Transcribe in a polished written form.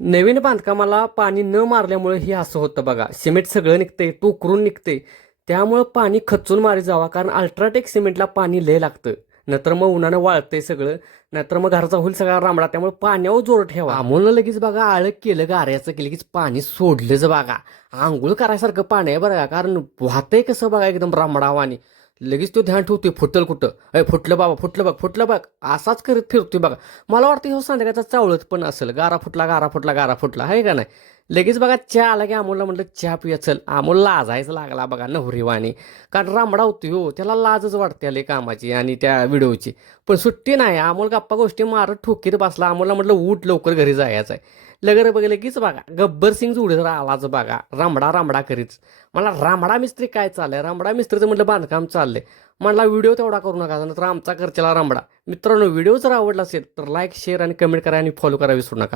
नवीन बांधकामाला पाणी न मारल्यामुळे हे असं होतं बघा. सिमेंट सगळं निघतंय, तो उकरून निघतंय. त्यामुळं पाणी खचून मारी जावा, कारण अल्ट्राटेक सिमेंटला पाणी लय लागतं. नाहीतर मग उन्हानं वाळतंय सगळं, नाहीतर मग घरचा होईल सगळा रामडा. त्यामुळे पाण्यावर जोर ठेवा. अमोलनं लगेच बघा आळं केलं गाऱ्याचं की लगेच पाणी सोडलंच बघा. आंघोळ करायसारखं पाणी आहे बरं का, कारण वाहतंय कसं बघा एकदम रामडावानी. लगेच तो ध्यान ठेवतोय फुटल कुठं. फुटलं बाबा, फुटलं बघ, फुटलं बघ. असाच करत फिरतोय बघा. मला वाटतं हो संध्याकाळचा चावळत पण असेल. गारा फुटला, गारा फुटला, गारा फुटला, आहे का नाही. लगेच बघा चहा आला की अमोलला म्हटलं चहा पिया चल. अमोल लाजायचं लागला बघा नवरीवाणी. कारण रामडा होती हो, त्याला लाजच वाटते आले कामाची आणि त्या व्हिडिओची. पण सुट्टी नाही. अमोल गप्पा गोष्टी मारत ठोकीत बसला. अमोलला म्हटलं उठ लवकर घरी जायचं आहे. लगेच बघ लगेच बघा गब्बर सिंग जुडे आलाच बघा. रामडा रामडा करीच. मला रामडा मिस्त्री काय चाललंय, रामडा मिस्त्रीचं म्हटलं बांधकाम चाललंय. म्हणला व्हिडिओ तेवढा करू नका, नंतर आमचा खर्चाला रामडा. मित्रांनो, व्हिडिओ जर आवडला असेल तर लाईक शेअर आणि कमेंट करा आणि फॉलो करा विसरू नका.